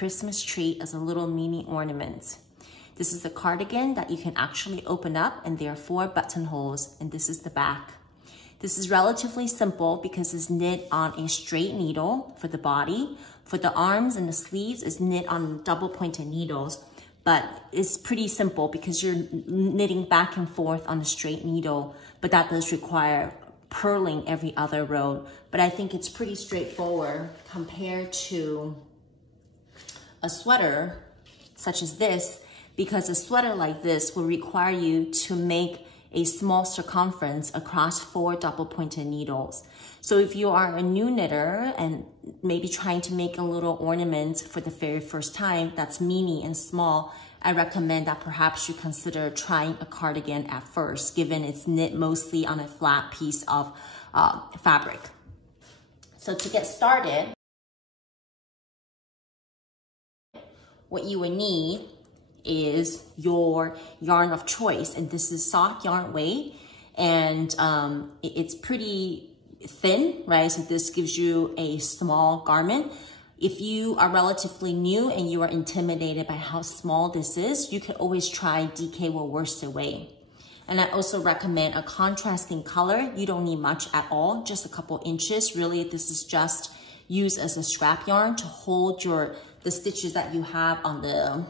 Christmas tree as a little mini ornament. This is the cardigan that you can actually open up, and there are 4 buttonholes, and this is the back. This is relatively simple because it's knit on a straight needle for the body. For the arms and the sleeves, it's knit on double pointed needles, but it's pretty simple because you're knitting back and forth on a straight needle, but that does require purling every other row. But I think it's pretty straightforward compared to a sweater such as this, because a sweater like this will require you to make a small circumference across 4 double pointed needles. So if you are a new knitter and maybe trying to make a little ornament for the very first time that's mini and small, I recommend that perhaps you consider trying a cardigan at first, given it's knit mostly on a flat piece of fabric. So to get started, what you would need is your yarn of choice, and this is soft yarn weight, and it's pretty thin, right? So this gives you a small garment. If you are relatively new and you are intimidated by how small this is, you can always try DK or worsted weight. And I also recommend a contrasting color. You don't need much at all, just a couple inches. Really, this is just used as a scrap yarn to hold the stitches that you have on the,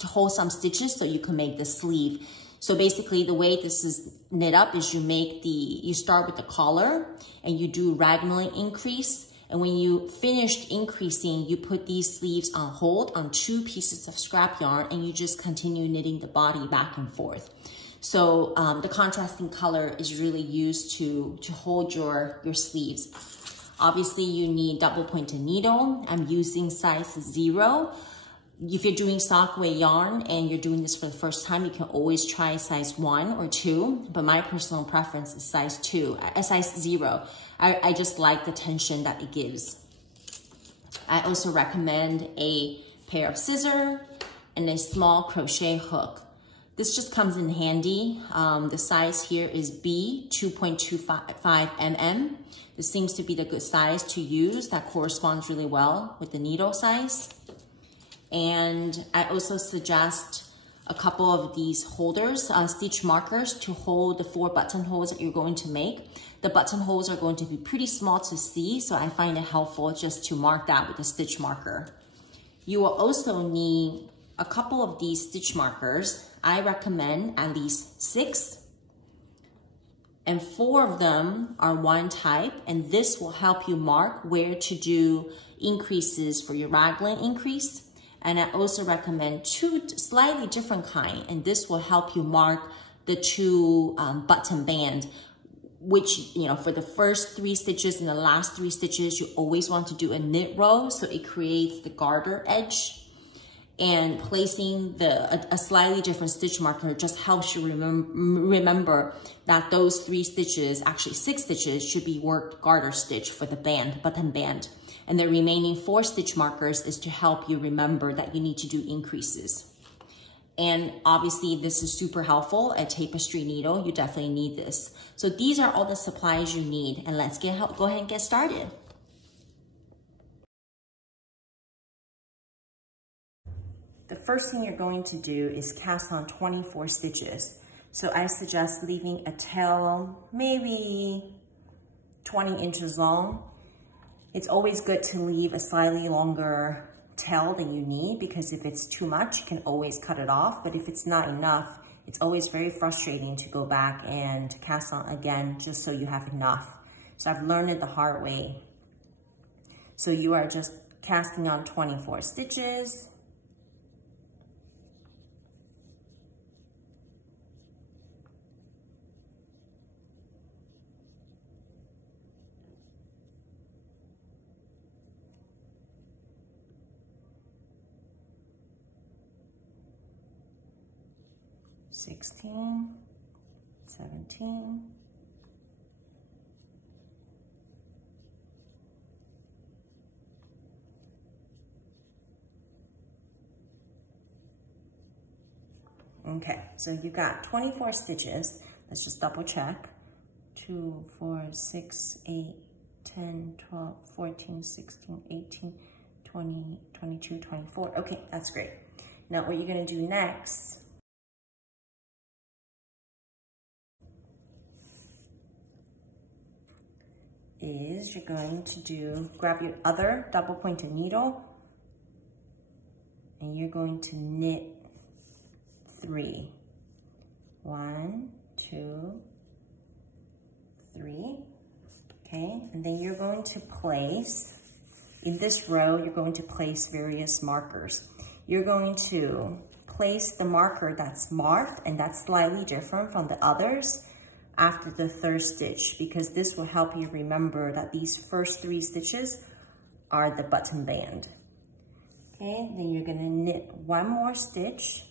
to hold some stitches so you can make the sleeve. So basically the way this is knit up is you start with the collar and you do diagonally increase. And when you finished increasing, you put these sleeves on hold on 2 pieces of scrap yarn, and you just continue knitting the body back and forth. So the contrasting color is really used to hold your sleeves. Obviously, you need double pointed needle. I'm using size 0. If you're doing sock weight yarn and you're doing this for the first time, you can always try size 1 or 2, but my personal preference is size 0. I just like the tension that it gives. I also recommend a pair of scissors and a small crochet hook. This just comes in handy. The size here is B, 2.25 mm. This seems to be the good size to use. That corresponds really well with the needle size. And I also suggest a couple of these holders, stitch markers, to hold the 4 buttonholes that you're going to make. The buttonholes are going to be pretty small to see, so I find it helpful just to mark that with a stitch marker. You will also need a couple of these stitch markers. I recommend at least 6, and 4 of them are one type, and this will help you mark where to do increases for your raglan increase. And I also recommend 2 slightly different kind, and this will help you mark the 2 button band, which, you know, for the first 3 stitches and the last 3 stitches, you always want to do a knit row so it creates the garter edge. And placing a slightly different stitch marker just helps you remember that those 3 stitches, actually 6 stitches, should be worked garter stitch for the button band. And the remaining 4 stitch markers is to help you remember that you need to do increases. And obviously this is super helpful. A tapestry needle, you definitely need this. So these are all the supplies you need, and let's go ahead and get started. The first thing you're going to do is cast on 24 stitches. So I suggest leaving a tail maybe 20 inches long. It's always good to leave a slightly longer tail than you need, because if it's too much, you can always cut it off. But if it's not enough, it's always very frustrating to go back and cast on again just so you have enough. So I've learned it the hard way. So you are just casting on 24 stitches. (16, 17, 'Okay, so you got 24 stitches. Let's just double check. 2, 4, 6, 8, 10, 12, 14, 16, 18, 20, 22, 24. Okay, that's great. Now what you're gonna do next is you're going to grab your other double pointed needle and you're going to knit 3. 1, 2, 3. Okay, and then you're going to place, in this row, you're going to place various markers. You're going to place the marker that's marked and that's slightly different from the others after the 3rd stitch, because this will help you remember that these first 3 stitches are the button band. Okay, then you're gonna knit 1 more stitch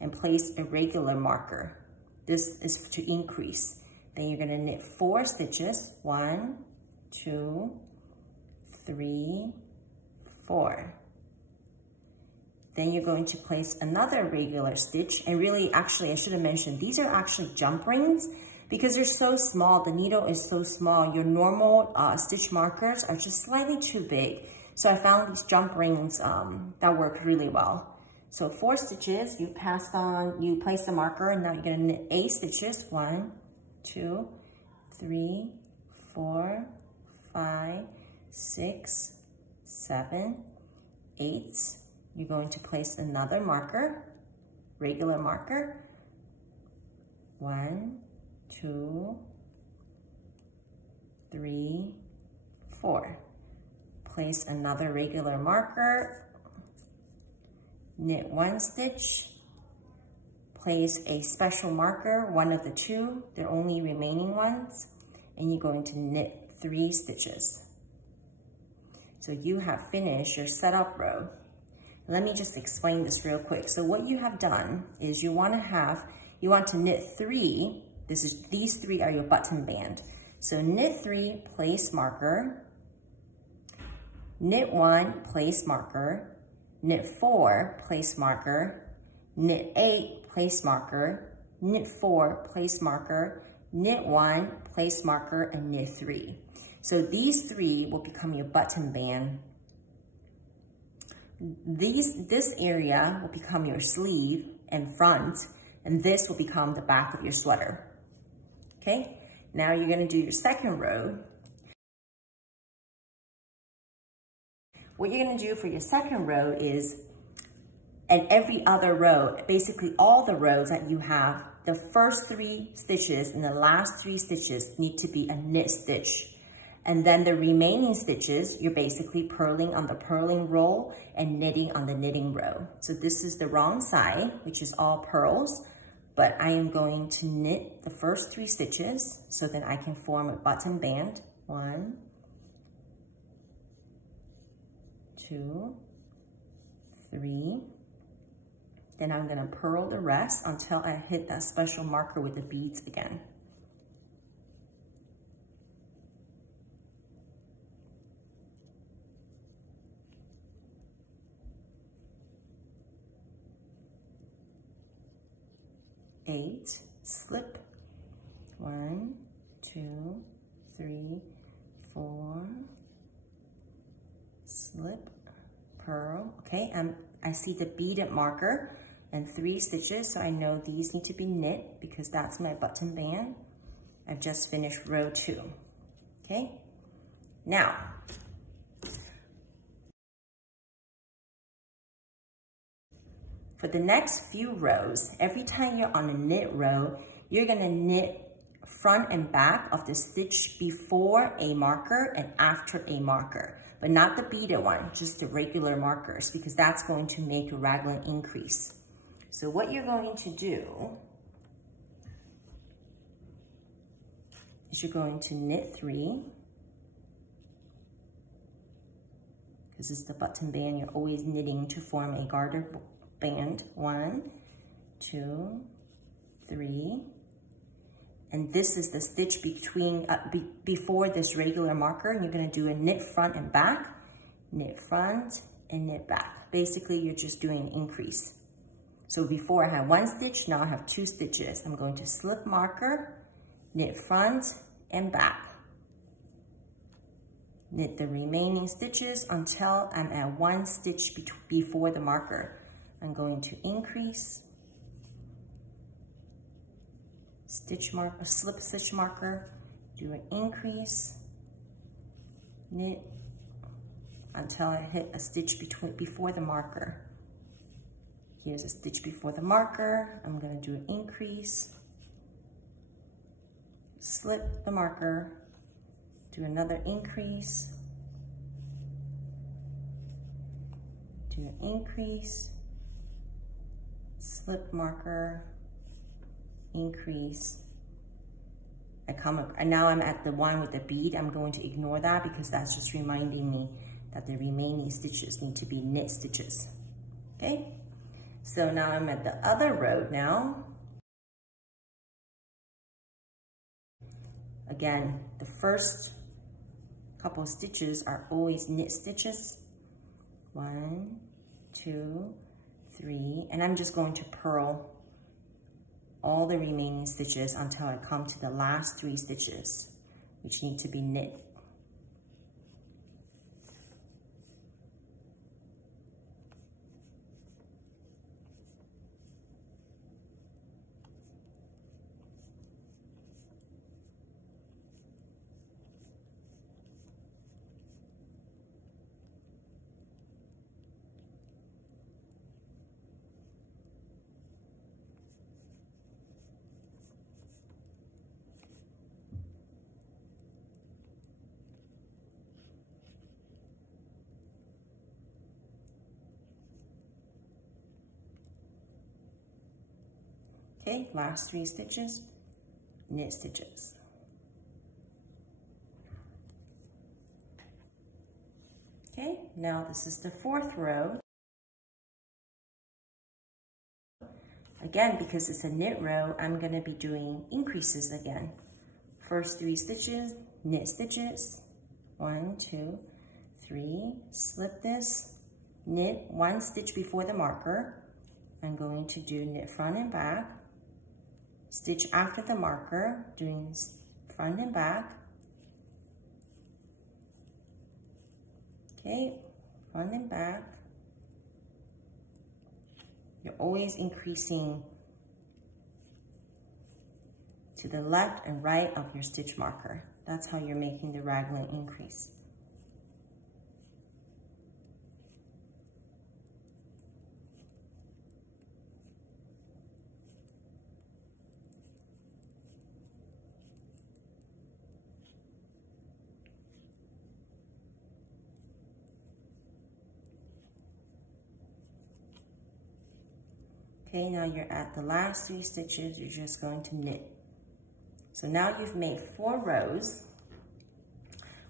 and place a regular marker. This is to increase. Then you're gonna knit 4 stitches, 1, 2, 3, 4. Then you're going to place another regular stitch, and really, actually, I should have mentioned, these are actually jump rings. Because they're so small, the needle is so small, your normal stitch markers are just slightly too big. So I found these jump rings that work really well. So 4 stitches, you place the marker, and now you're gonna knit 8 stitches. 1, 2, 3, 4, 5, 6, 7, 8. You're going to place another marker, regular marker. 1, 2, 3, 4. Place another regular marker, knit 1 stitch, place a special marker, one of the 2, the only remaining ones, and you're going to knit 3 stitches. So you have finished your setup row. Let me just explain this real quick. So what you have done is you want to knit 3. These 3 are your button band. So knit 3, place marker, knit 1, place marker, knit 4, place marker, knit 8, place marker, knit 4, place marker, knit 1, place marker, and knit 3. So these 3 will become your button band. This area will become your sleeve and front, and this will become the back of your sweater. Okay, now you're gonna do your second row. What you're gonna do for your second row is, and every other row, basically all the rows that you have, the first 3 stitches and the last 3 stitches need to be a knit stitch. And then the remaining stitches, you're basically purling on the purling row and knitting on the knitting row. So this is the wrong side, which is all purls, but I am going to knit the first 3 stitches so that I can form a button band. 1, 2, 3. Then I'm gonna purl the rest until I hit that special marker with the beads again. Eight, slip, 1, 2, 3, 4, slip, purl. Okay, I see the beaded marker and 3 stitches, so I know these need to be knit because that's my button band. I've just finished row 2. Okay, now for the next few rows, every time you're on a knit row, you're gonna knit front and back of the stitch before a marker and after a marker, but not the beaded one, just the regular markers, because that's going to make a raglan increase. So what you're going to do is you're going to knit 3, because it's the button band, you're always knitting to form a garter band. 1, 2, 3, and this is the stitch between before this regular marker, and you're going to do a knit front and back, knit front and knit back. Basically, you're just doing an increase. So before I had 1 stitch, now I have 2 stitches. I'm going to slip marker, knit front and back. knit the remaining stitches until I'm at 1 stitch before the marker. I'm going to increase, stitch marker, slip stitch marker, do an increase, knit until I hit a stitch before the marker. Here's a stitch before the marker. I'm going to do an increase, slip the marker, do another increase, do an increase, slip marker, increase. Now I'm at the one with the bead. I'm going to ignore that because that's just reminding me that the remaining stitches need to be knit stitches. Okay, so now I'm at the other row now. Again, the first couple of stitches are always knit stitches. 1, 2, 3, and I'm just going to purl all the remaining stitches until I come to the last 3 stitches, which need to be knit. Okay, last 3 stitches, knit stitches. Okay, now this is the 4th row. Again, because it's a knit row, I'm going to be doing increases again. First 3 stitches, knit stitches, 1, 2, 3, slip this, knit 1 stitch before the marker. I'm going to do knit front and back, stitch after the marker, doing front and back. Okay, front and back. You're always increasing to the left and right of your stitch marker. That's how you're making the raglan increase. Okay, now you're at the last 3 stitches, you're just going to knit. So now you've made 4 rows.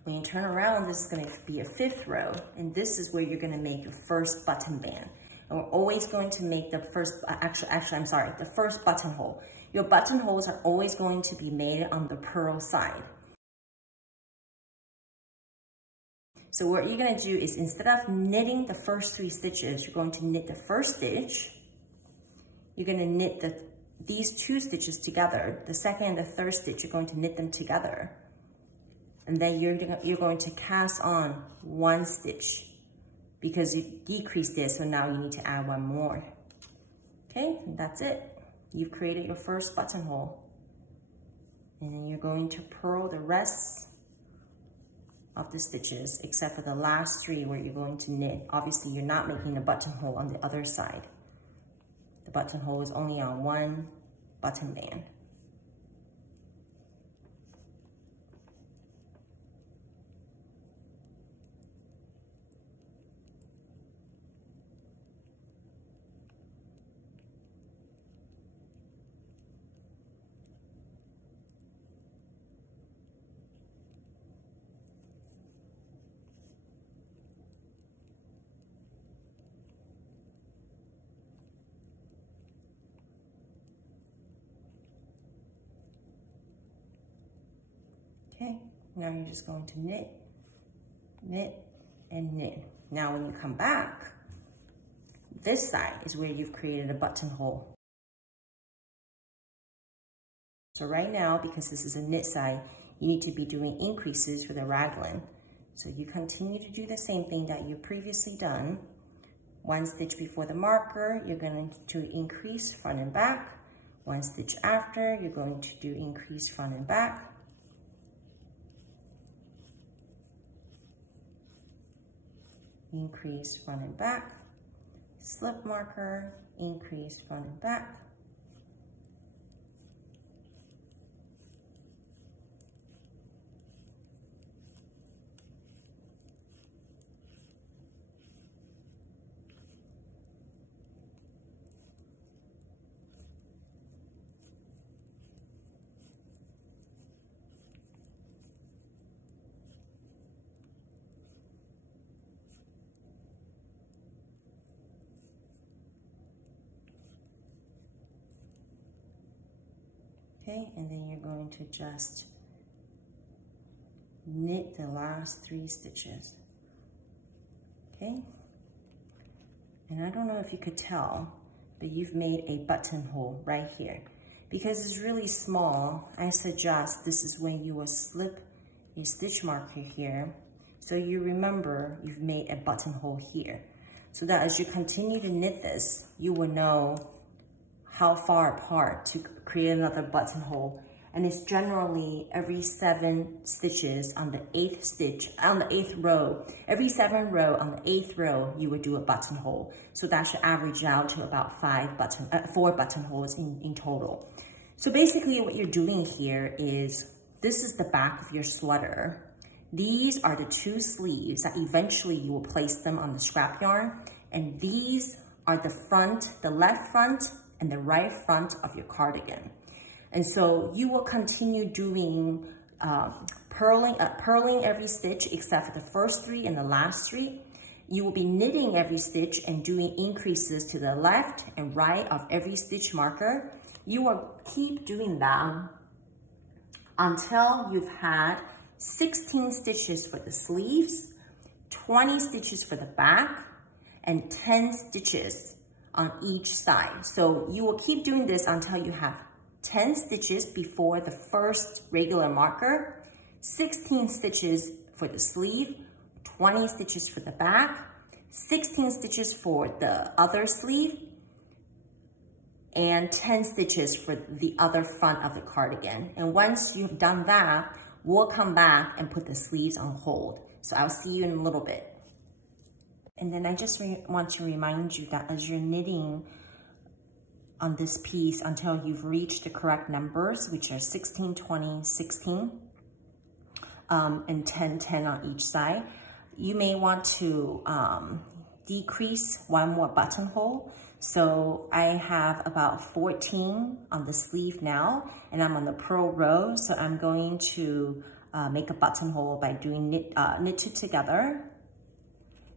When you turn around, this is going to be a 5th row, and this is where you're going to make your first button band. And we're always going to make the first, the first buttonhole. Your buttonholes are always going to be made on the purl side. So what you're going to do is, instead of knitting the first 3 stitches, you're going to knit the first stitch. You're going to knit these 2 stitches together. The second and the third stitch, you're going to knit them together. And then you're going to cast on 1 stitch because you decreased this, so now you need to add 1 more. Okay, and that's it. You've created your first buttonhole. And then you're going to purl the rest of the stitches except for the last 3 where you're going to knit. Obviously, you're not making a buttonhole on the other side. The buttonhole is only on 1 button band. Okay, now you're just going to knit, knit, and knit. Now when you come back, this side is where you've created a buttonhole. So right now, because this is a knit side, you need to be doing increases for the raglan. So you continue to do the same thing that you previously done. 1 stitch before the marker, you're going to increase front and back. 1 stitch after, you're going to do increase front and back. Increase front and back. Slip marker, increase front and back. Okay, and then you're going to just knit the last 3 stitches. Okay, and I don't know if you could tell, but you've made a buttonhole right here. Because it's really small, I suggest this is when you will slip a stitch marker here. So you remember you've made a buttonhole here. So that as you continue to knit this, you will know how far apart to create another buttonhole. And it's generally every 7 stitches on the 8th stitch, on the 8th row. Every 7 row on the 8th row, you would do a buttonhole. So that should average out to about 4 buttonholes in total. So basically what you're doing here is, this is the back of your sweater. These are the 2 sleeves that eventually you will place them on the scrap yarn. And these are the front, the left front, and the right front of your cardigan. And so you will continue doing purling every stitch except for the first 3 and the last 3. You will be knitting every stitch and doing increases to the left and right of every stitch marker. You will keep doing that until you've had 16 stitches for the sleeves, 20 stitches for the back, and 10 stitches on each side. So you will keep doing this until you have 10 stitches before the first regular marker, 16 stitches for the sleeve, 20 stitches for the back, 16 stitches for the other sleeve, and 10 stitches for the other front of the cardigan. And once you've done that, we'll come back and put the sleeves on hold. So I'll see you in a little bit. And then I just want to remind you that as you're knitting on this piece until you've reached the correct numbers, which are 16, 20, 16, and 10, 10 on each side, you may want to decrease 1 more buttonhole. So I have about 14 on the sleeve now, and I'm on the purl row. So I'm going to make a buttonhole by doing knit 2 together,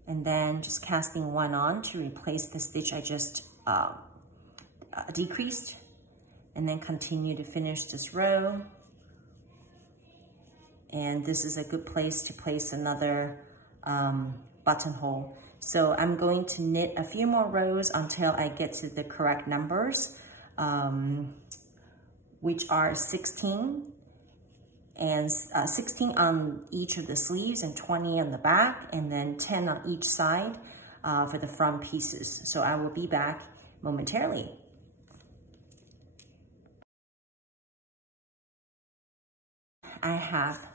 and then just casting 1 on to replace the stitch I just decreased, and then continue to finish this row. And this is a good place to place another buttonhole. So I'm going to knit a few more rows until I get to the correct numbers, which are 16, and 16 on each of the sleeves and 20 on the back, and then 10 on each side for the front pieces. So I will be back momentarily. I have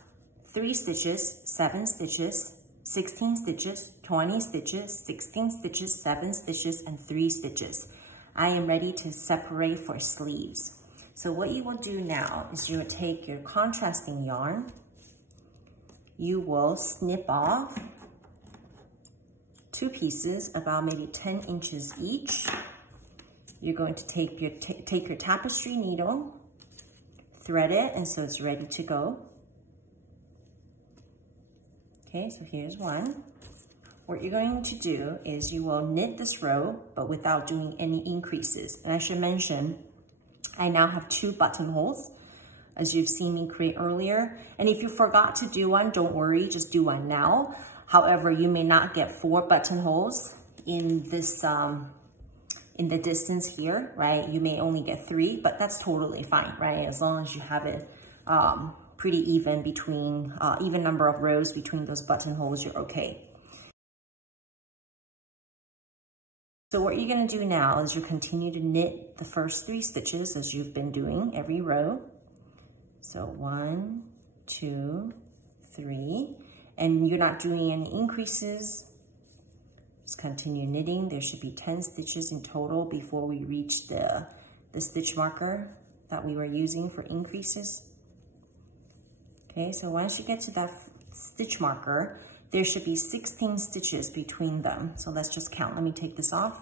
3 stitches, 7 stitches, 16 stitches, 20 stitches, 16 stitches, 7 stitches, and 3 stitches. I am ready to separate for sleeves. So what you will do now is you will take your contrasting yarn. You will snip off 2 pieces about maybe 10 inches each. You're going to take your tapestry needle, thread it, and so it's ready to go. Okay, so here's one. What you're going to do is you will knit this row, but without doing any increases. And I should mention, I now have 2 buttonholes, as you've seen me create earlier. And if you forgot to do one, don't worry, just do one now. However, you may not get 4 buttonholes in this, in the distance here, right? You may only get 3, but that's totally fine, right? As long as you have it pretty even between, even number of rows between those buttonholes, you're okay. So what you're gonna do now is you continue to knit the first 3 stitches as you've been doing every row. So 1, 2, 3, and you're not doing any increases. Just continue knitting. There should be 10 stitches in total before we reach the stitch marker that we were using for increases. Okay, so once you get to that stitch marker, there should be 16 stitches between them. So let's just count. Let me take this off.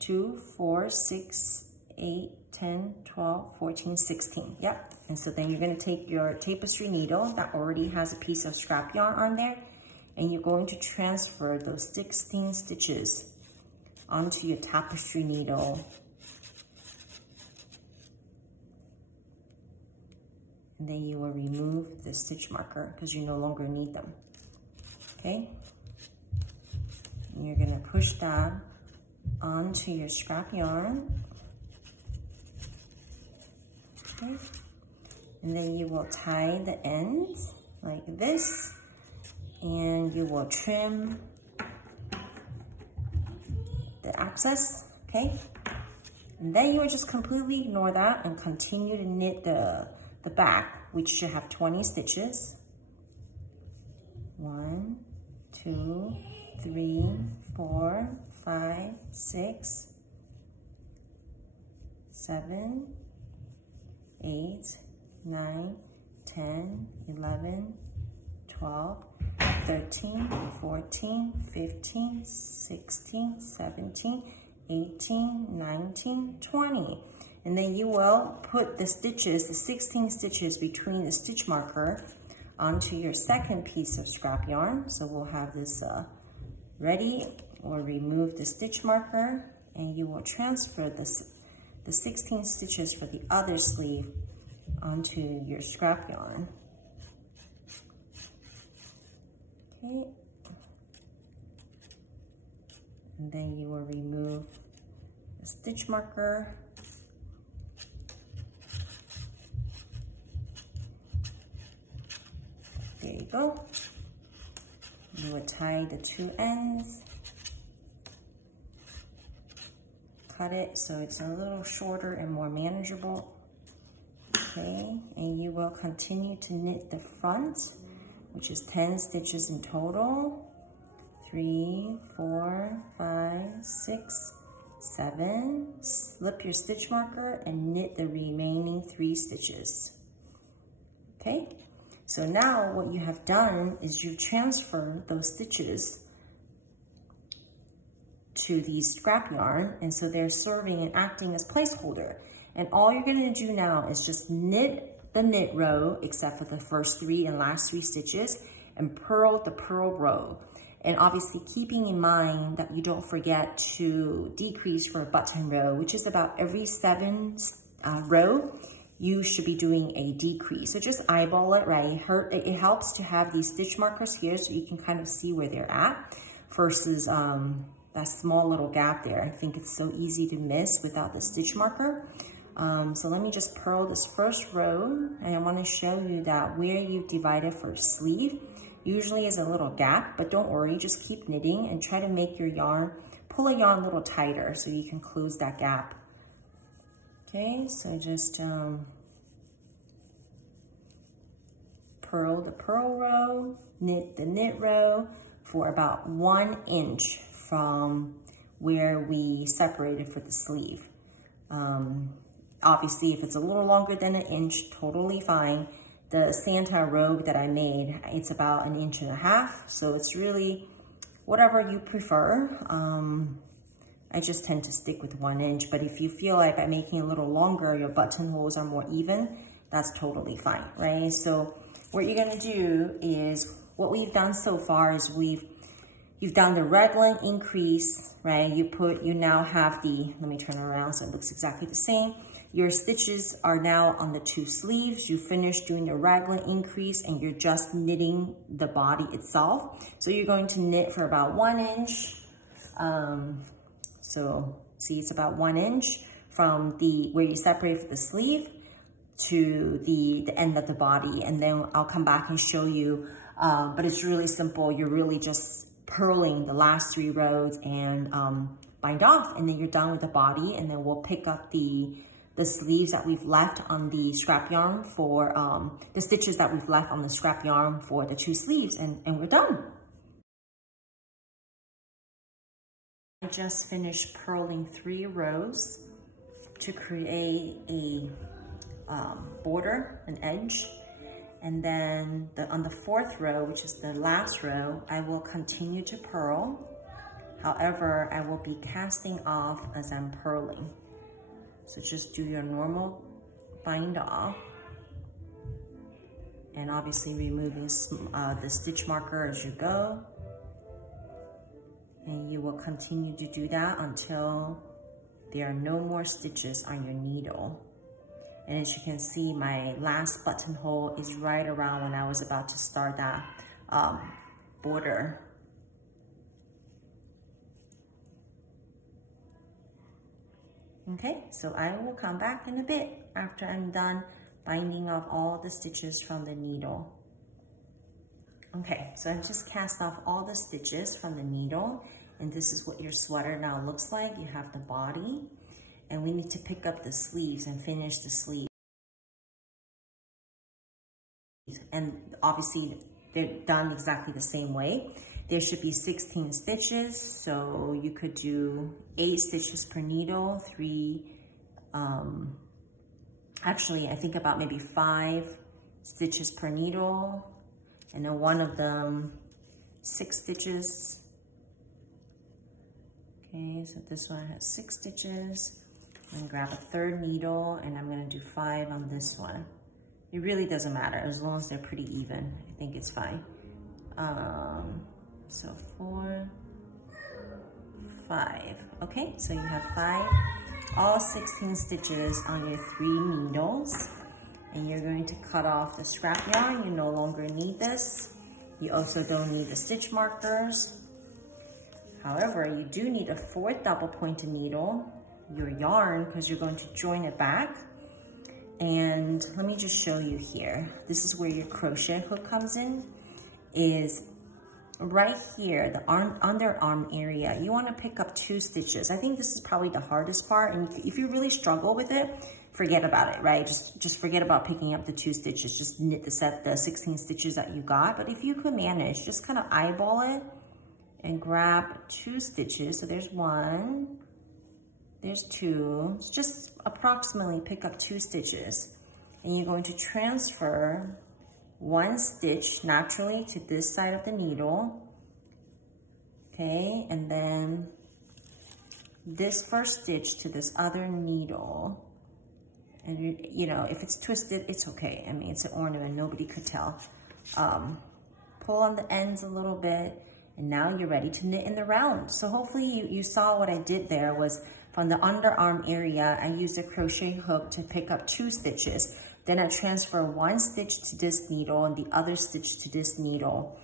2, 4, 6, 8, 10, 12, 14, 16. Yep. And so then you're going to take your tapestry needle that already has a piece of scrap yarn on there, and you're going to transfer those 16 stitches onto your tapestry needle. And then you will remove the stitch marker because you no longer need them. Okay? And you're going to push that onto your scrap yarn. Okay. And then you will tie the ends like this, and you will trim the excess, okay? And then you will just completely ignore that and continue to knit the back, which should have 20 stitches. 1, 2, 3, 4, 5, 6, 7, 8, 9, 10, 11, 12, 13, 14, 15, 16, 17, 18, 19, 20. And then you will put the stitches, the 16 stitches between the stitch marker onto your second piece of scrap yarn. So we'll have this ready. We'll remove the stitch marker, and you will transfer the 16 stitches for the other sleeve onto your scrap yarn. Okay. And then you will remove the stitch marker. There you go. You will tie the 2 ends. Cut it so it's a little shorter and more manageable. Okay, and you will continue to knit the front, which is 10 stitches in total. 3, 4, 5, 6, 7. Slip your stitch marker and knit the remaining 3 stitches. Okay, so now what you have done is you transfer those stitches to the scrap yarn, and so they're serving and acting as placeholder. And all you're going to do now is just knit the knit row, except for the first 3 and last 3 stitches, and purl the purl row. And obviously keeping in mind that you don't forget to decrease for a button row, which is about every 7 row, you should be doing a decrease. So just eyeball it, right? It helps to have these stitch markers here so you can kind of see where they're at versus that small little gap there. I think it's so easy to miss without the stitch marker. So let me just purl this first row, and I want to show you that where you've divided for sleeve usually is a little gap, but don't worry, just keep knitting and try to make your yarn, pull a yarn a little tighter so you can close that gap. Okay, so just purl the purl row, knit the knit row for about 1 inch from where we separated for the sleeve. Obviously, if it's a little longer than 1 inch, totally fine. The Santa robe that I made, it's about 1.5 inches, so it's really whatever you prefer. I just tend to stick with 1 inch, but if you feel like by making it a little longer, your buttonholes are more even, that's totally fine, right? So what you're gonna do is, what we've done so far is you've done the raglan increase, right? You now have the, let me turn it around so it looks exactly the same. Your stitches are now on the 2 sleeves. You finished doing the raglan increase and you're just knitting the body itself. So you're going to knit for about 1 inch. So see, it's about 1 inch from where you separate for the sleeve to the end of the body, and then I'll come back and show you, but it's really simple. You're really just purling the last 3 rows and bind off, and then you're done with the body, and then we'll pick up the sleeves that we've left on the scrap yarn for, the stitches that we've left on the scrap yarn for the 2 sleeves, and we're done. I just finished purling 3 rows to create a border, an edge, and then on the 4th row, which is the last row, I will continue to purl. However, I will be casting off as I'm purling. So just do your normal bind off, and obviously removing the stitch marker as you go. And you will continue to do that until there are no more stitches on your needle. And as you can see, my last buttonhole is right around when I was about to start that border. Okay, so I will come back in a bit after I'm done binding off all the stitches from the needle. Okay, so I just cast off all the stitches from the needle, and this is what your sweater now looks like. You have the body, and we need to pick up the sleeves and finish the sleeves. And obviously they're done exactly the same way. There should be 16 stitches, so you could do 8 stitches per needle, 3, actually I think about maybe 5 stitches per needle, and then one of them 6 stitches. Okay, so this one has 6 stitches. I'm gonna grab a 3rd needle, and I'm gonna do 5 on this one. It really doesn't matter, as long as they're pretty even. I think it's fine. So 4, 5. Okay, so you have 5, all 16 stitches on your 3 needles. And you're going to cut off the scrap yarn. You no longer need this. You also don't need the stitch markers. However, you do need a 4th double pointed needle, your yarn, because you're going to join it back. And let me just show you here. This is where your crochet hook comes in, is right here, the underarm area. You want to pick up 2 stitches. I think this is probably the hardest part, and if you really struggle with it, forget about it, right? Just forget about picking up the 2 stitches. Just knit the 16 stitches that you got. But if you could manage, just kind of eyeball it and grab 2 stitches. So there's 1, there's 2. So just approximately pick up 2 stitches, and you're going to transfer 1 stitch naturally to this side of the needle. Okay, and then this first stitch to this other needle. And you know, if it's twisted, it's okay. I mean, it's an ornament, nobody could tell. Pull on the ends a little bit, and now you're ready to knit in the round. So hopefully you saw what I did there was from the underarm area, I used a crochet hook to pick up 2 stitches. Then I transfer 1 stitch to this needle and the other stitch to this needle.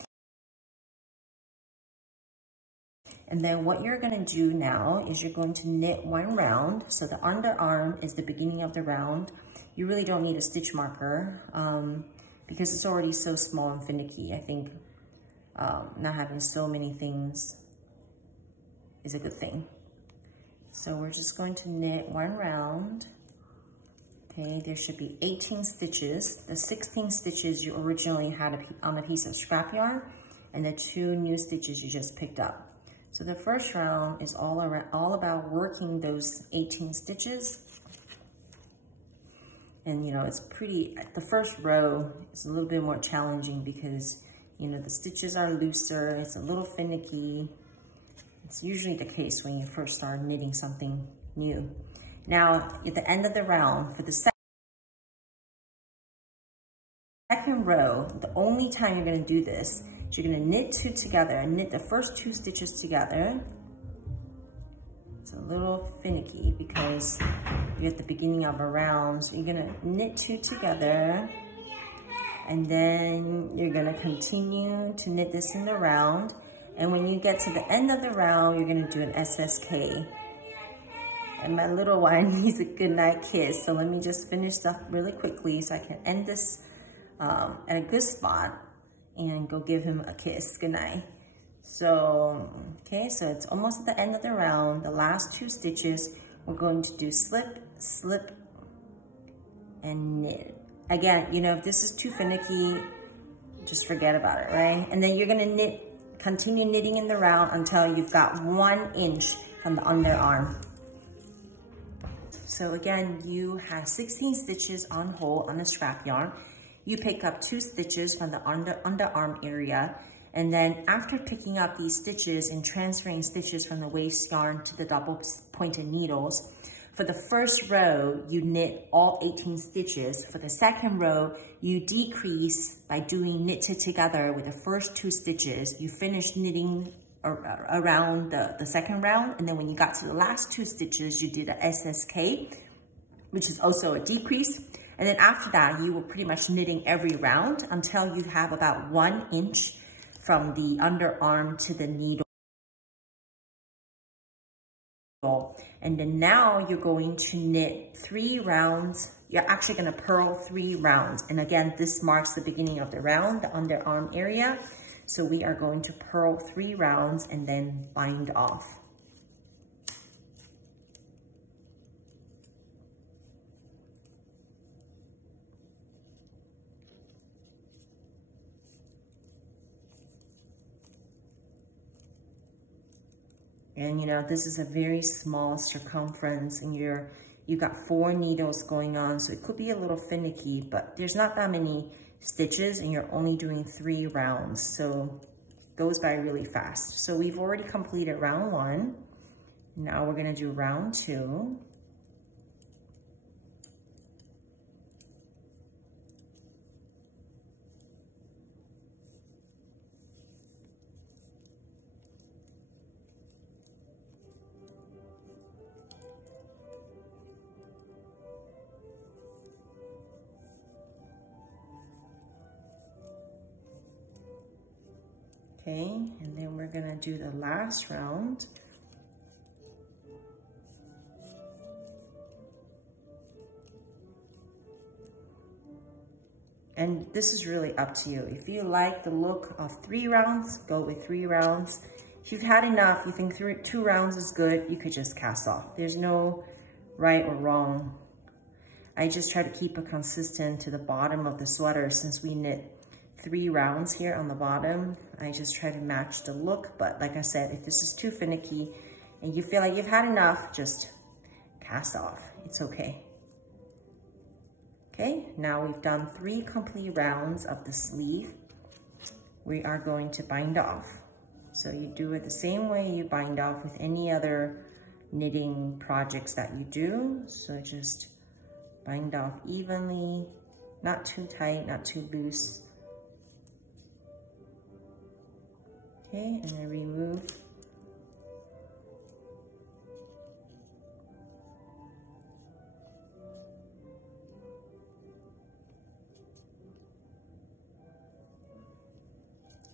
And then what you're gonna do now is you're going to knit 1 round. So the underarm is the beginning of the round. You really don't need a stitch marker because it's already so small and finicky. I think not having so many things is a good thing. So we're just going to knit 1 round. Okay, there should be 18 stitches. The 16 stitches you originally had on a piece of scrap yarn, and the 2 new stitches you just picked up. So the first round is all about working those 18 stitches. And you know, it's pretty, the first row is a little bit more challenging because, you know, the stitches are looser, it's a little finicky. It's usually the case when you first start knitting something new. Now, at the end of the round, for the second row, the only time you're gonna do this is you're gonna knit 2 together and knit the first 2 stitches together. It's a little finicky because you're at the beginning of a round. So you're gonna knit 2 together, and then you're gonna continue to knit this in the round. And when you get to the end of the round, you're gonna do an SSK. And my little one needs a goodnight kiss. So let me just finish up really quickly so I can end this at a good spot and go give him a kiss goodnight. So, okay, so it's almost at the end of the round. The last 2 stitches, we're going to do slip, slip, and knit. Again, you know, if this is too finicky, just forget about it, right? And then you're gonna knit, continue knitting in the round until you've got 1 inch from the underarm. So again, you have 16 stitches on hold on the scrap yarn. You pick up 2 stitches from the underarm area. And then after picking up these stitches and transferring stitches from the waist yarn to the double pointed needles, for the first row, you knit all 18 stitches. For the second row, you decrease by doing knitted together with the first 2 stitches. You finish knitting around the second round. And then when you got to the last 2 stitches, you did a SSK, which is also a decrease. And then after that, you will pretty much knitting every round until you have about 1 inch from the underarm to the needle. And then now you're going to knit 3 rounds. You're actually going to purl 3 rounds. And again, this marks the beginning of the round, the underarm area. So we are going to purl 3 rounds and then bind off. And you know, this is a very small circumference and you've got 4 needles going on. So it could be a little finicky, but there's not that many stitches and you're only doing 3 rounds. So it goes by really fast. So we've already completed round 1. Now we're gonna do round 2. Okay, and then we're gonna do the last round. And this is really up to you. If you like the look of 3 rounds, go with 3 rounds. If you've had enough, you think 2 rounds is good, you could just cast off. There's no right or wrong. I just try to keep it consistent to the bottom of the sweater since we knit 3 rounds here on the bottom. I just try to match the look, but like I said, if this is too finicky and you feel like you've had enough, just cast off. It's okay. Okay, now we've done 3 complete rounds of the sleeve. We are going to bind off. So you do it the same way you bind off with any other knitting projects that you do. So just bind off evenly, not too tight, not too loose. Okay, and I remove.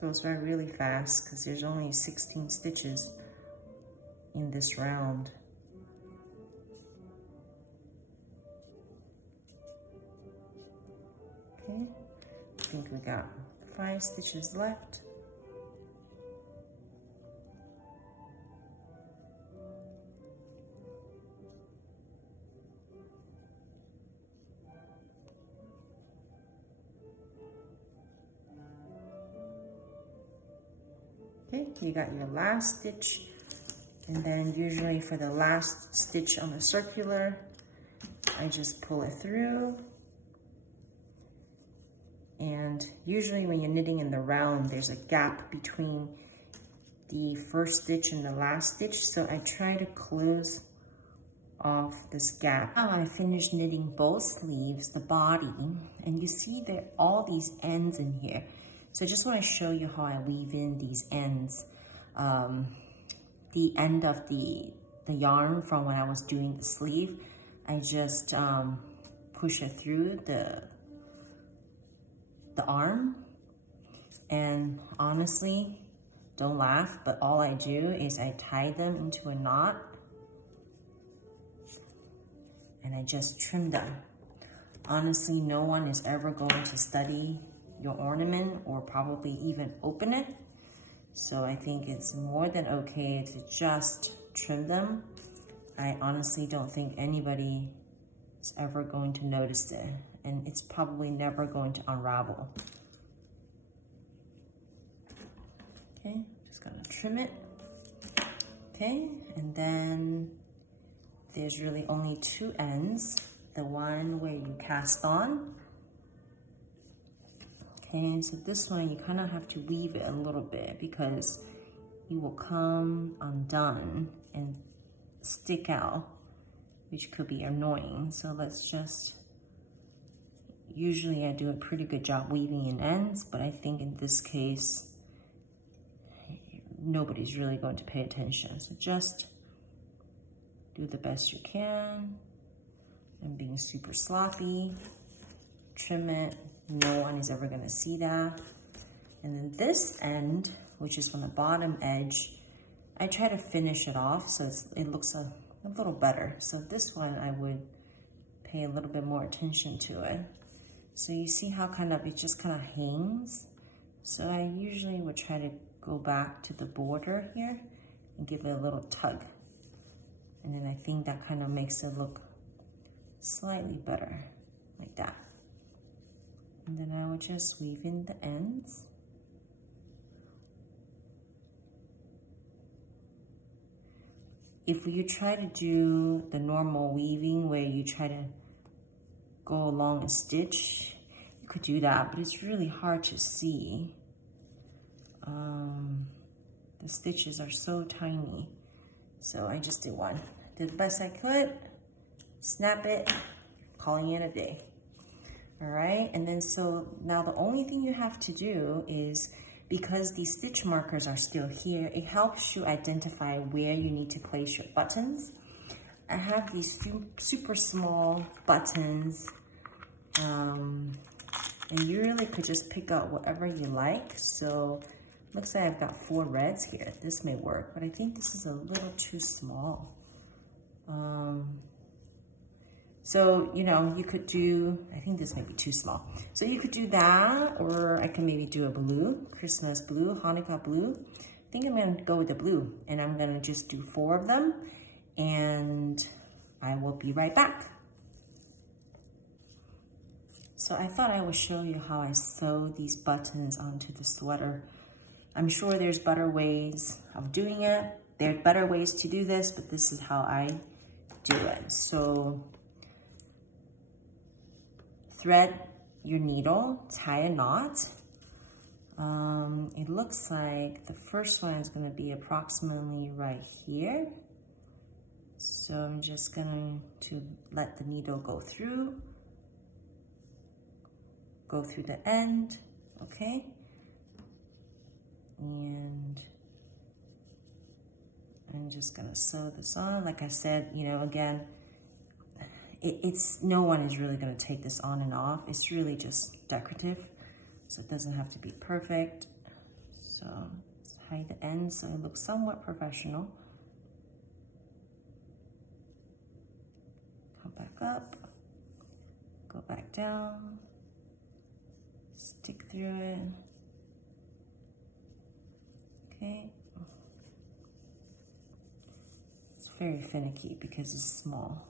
Goes by really fast because there's only 16 stitches in this round. Okay, I think we got 5 stitches left. Okay, you got your last stitch, and then usually for the last stitch on the circular, I just pull it through. And usually when you're knitting in the round, there's a gap between the first stitch and the last stitch, so I try to close off this gap. Now I finished knitting both sleeves, the body, and you see there are all these ends in here. So I just want to show you how I weave in these ends. The end of the yarn from when I was doing the sleeve, I just push it through the arm. And honestly, don't laugh, but all I do is I tie them into a knot. and I just trim them. Honestly, no one is ever going to study your ornament or probably even open it. So I think it's more than okay to just trim them. I honestly don't think anybody is ever going to notice it, and it's probably never going to unravel. Okay, just gonna trim it. Okay, and then there's really only two ends. The one where you cast on. Okay, so this one you kind of have to weave it a little bit because it will come undone and stick out, which could be annoying. So let's just, usually I do a pretty good job weaving in ends, but I think in this case, nobody's really going to pay attention. So just do the best you can. I'm being super sloppy. Trim it. No one is ever gonna see that. And then this end, which is from the bottom edge, I try to finish it off so it looks a little better. So this one, I would pay a little bit more attention to it. So you see how it just kind of hangs? So I usually would try to go back to the border here and give it a little tug. And then I think that kind of makes it look slightly better, like that. And then I would just weave in the ends. If you try to do the normal weaving where you try to go along a stitch, you could do that, but it's really hard to see. The stitches are so tiny. So I just did one. Did the best I could, snap it, calling it a day. All right, and then so now the only thing you have to do is, because these stitch markers are still here, it helps you identify where you need to place your buttons. I have these super small buttons, and you really could just pick out whatever you like. So looks like I've got 4 reds here. This may work, but I think this is a little too small. So, you know, you could do, I think this might be too small. So you could do that, or I can maybe do a blue, Christmas blue, Hanukkah blue. I think I'm gonna go with the blue, and I'm gonna just do 4 of them, and I will be right back. So I thought I would show you how I sew these buttons onto the sweater. I'm sure there's better ways of doing it. There are better ways to do this, but this is how I do it. So thread your needle, tie a knot. It looks like the first one is going to be approximately right here. So I'm just going to let the needle go through the end, okay? And I'm just going to sew this on. Like I said, you know, again, no one is really going to take this on and off. It's really just decorative, so it doesn't have to be perfect. So let's hide the ends so it looks somewhat professional. Come back up, go back down, stick through it. Okay. It's very finicky because it's small.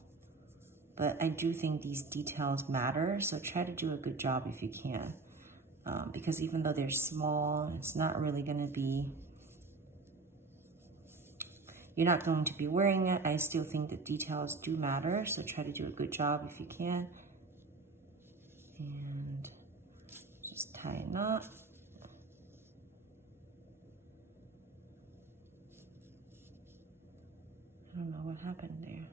But I do think these details matter, so try to do a good job if you can. Because even though they're small, it's not really gonna be, you're not going to be wearing it. I still think that details do matter, so try to do a good job if you can. And just tie a knot. I don't know what happened there.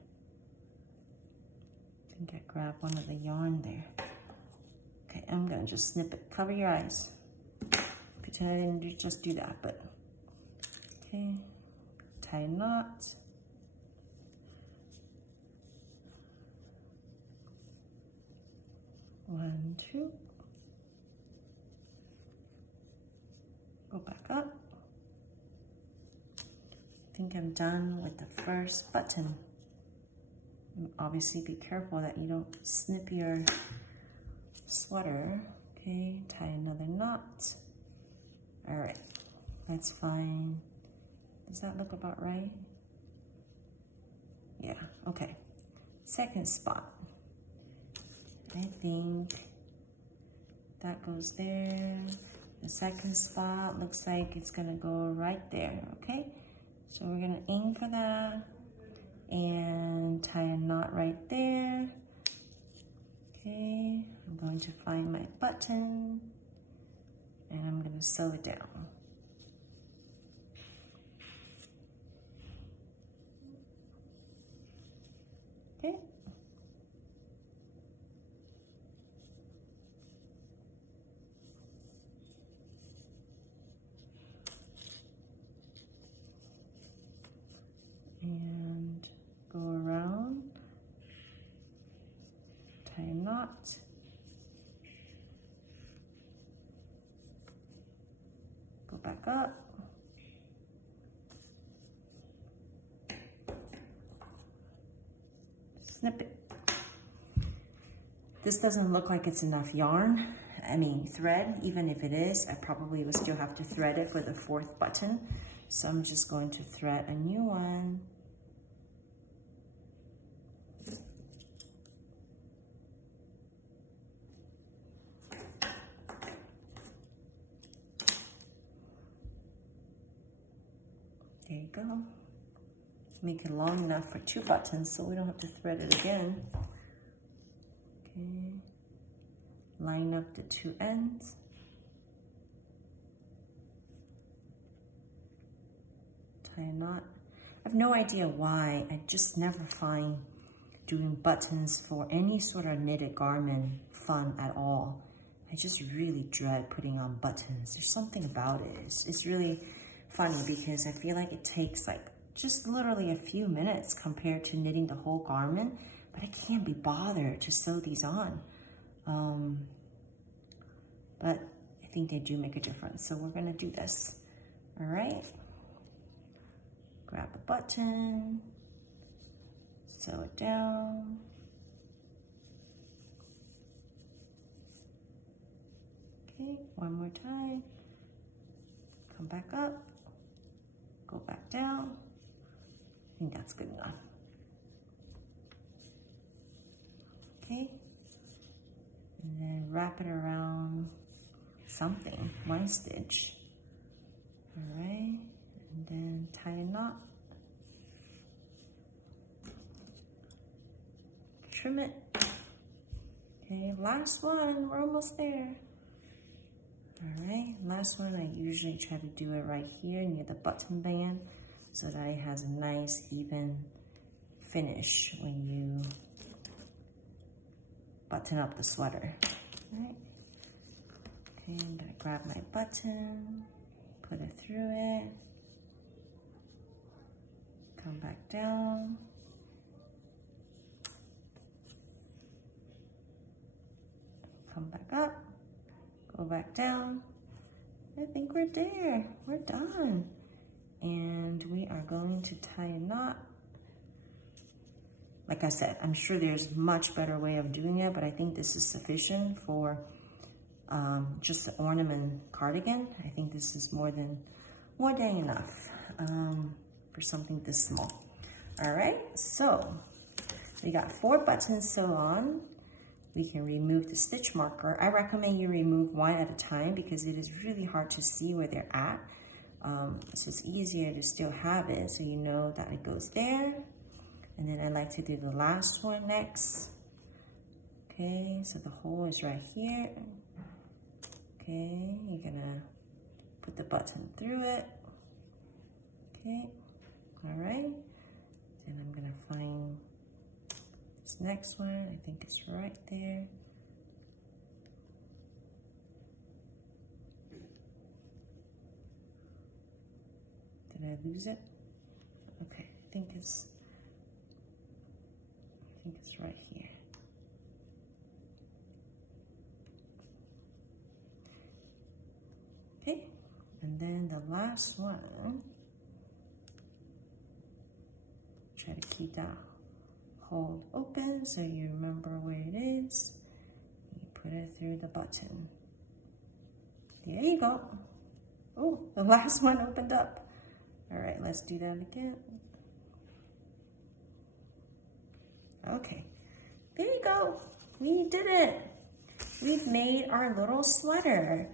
I think I grabbed one of the yarn there. Okay, I'm gonna just snip it. Cover your eyes. Pretend I didn't just do that, but okay. Tie a knot. One, two. Go back up. I think I'm done with the first button. Obviously be careful that you don't snip your sweater. Okay, tie another knot. All right, that's fine. Does that look about right? Yeah, okay. Second spot. I think that goes there. The second spot looks like it's gonna go right there, okay? So we're gonna aim for that and tie a knot right there. Okay, I'm going to find my button and I'm gonna sew it down. Okay. And go around, tie a knot, go back up, snip it. This doesn't look like it's enough yarn, thread. Even if it is, I probably would still have to thread it for the fourth button. So I'm just going to thread a new one. There you go. Make it long enough for 2 buttons so we don't have to thread it again. Okay. Line up the 2 ends. Tie a knot. I have no idea why. I just never find doing buttons for any sort of knitted garment fun at all. I just really dread putting on buttons. There's something about it. It's really funny because I feel like it takes like just literally a few minutes compared to knitting the whole garment, but I can't be bothered to sew these on. But I think they do make a difference. So we're gonna do this, all right? Grab a button, sew it down. Okay, one more time. Come back up, go back down. I think that's good enough. Okay, and then wrap it around something, one stitch. All right, and then tie a knot. Trim it. Okay, last one, we're almost there. All right, last one, I usually try to do it right here near the button band so that it has a nice even finish when you button up the sweater. All right. Okay, I'm gonna grab my button, put it through it, come back down. Come back up, go back down. I think we're there, we're done. And we are going to tie a knot. Like I said, I'm sure there's much better way of doing it, but I think this is sufficient for just the ornament cardigan. I think this is more than enough for something this small. All right, so we got 4 buttons sewn on. We can remove the stitch marker. I recommend you remove one at a time because it is really hard to see where they're at. So it's easier to still have it so you know that it goes there. And then I like to do the last one next. Okay, so the hole is right here. Okay, you're gonna put the button through it. Okay, all right. Then I'm gonna find this next one. I think it's right there. Did I lose it? Okay, I think it's right here. Okay, and then the last one, try to keep that hold open so you remember where it is. You put it through the button. There you go. Oh, the last one opened up. All right, let's do that again. Okay, there you go. We did it. We've made our little sweater.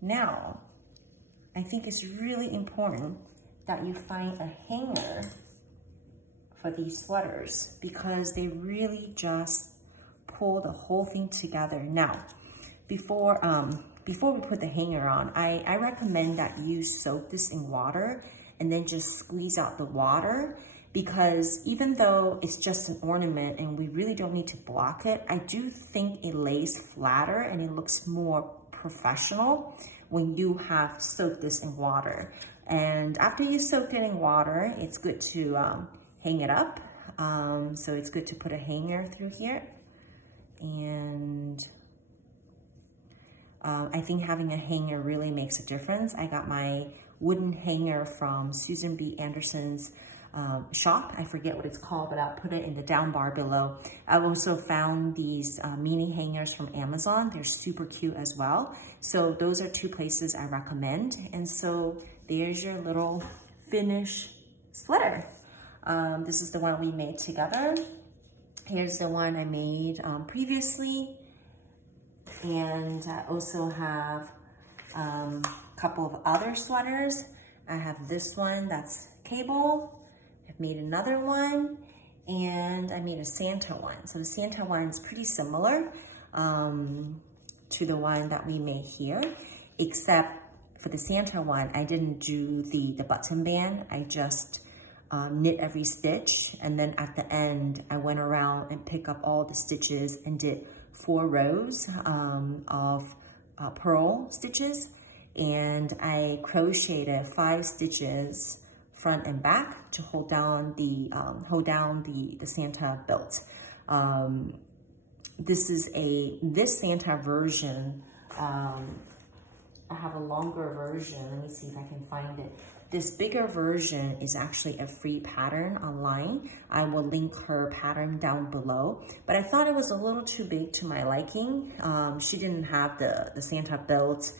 Now, I think it's really important that you find a hanger for these sweaters because they really just pull the whole thing together. Now, before we put the hanger on, I recommend that you soak this in water and then just squeeze out the water, because even though it's just an ornament and we really don't need to block it, I do think it lays flatter and it looks more professional when you have soaked this in water. And after you soak it in water, it's good to hang it up. So it's good to put a hanger through here. And I think having a hanger really makes a difference. I got my wooden hanger from Susan B. Anderson's shop. I forget what it's called, but I'll put it in the down bar below. I also found these mini hangers from Amazon. They're super cute as well. So those are two places I recommend. And so there's your little finished sweater. This is the one we made together. Here's the one I made previously. And I also have a couple of other sweaters. I have this one that's cable. I've made another one, and I made a Santa one. So the Santa one is pretty similar to the one that we made here, except for the Santa one, I didn't do the button band. I just knit every stitch, and then at the end, I went around and picked up all the stitches and did 4 rows of purl stitches, and I crocheted 5 stitches front and back to hold down the Santa belt. This Santa version. I have a longer version. Let me see if I can find it. This bigger version is actually a free pattern online. I will link her pattern down below, but I thought it was a little too big to my liking. She didn't have the Santa belt.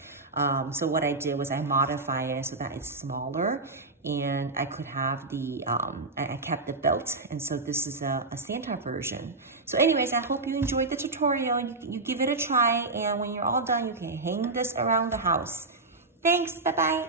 So what I did was I modified it so that it's smaller, and I could have I kept the belt. And so this is a Santa version. So anyways, I hope you enjoyed the tutorial. You give it a try, and when you're all done, you can hang this around the house. Thanks, bye-bye.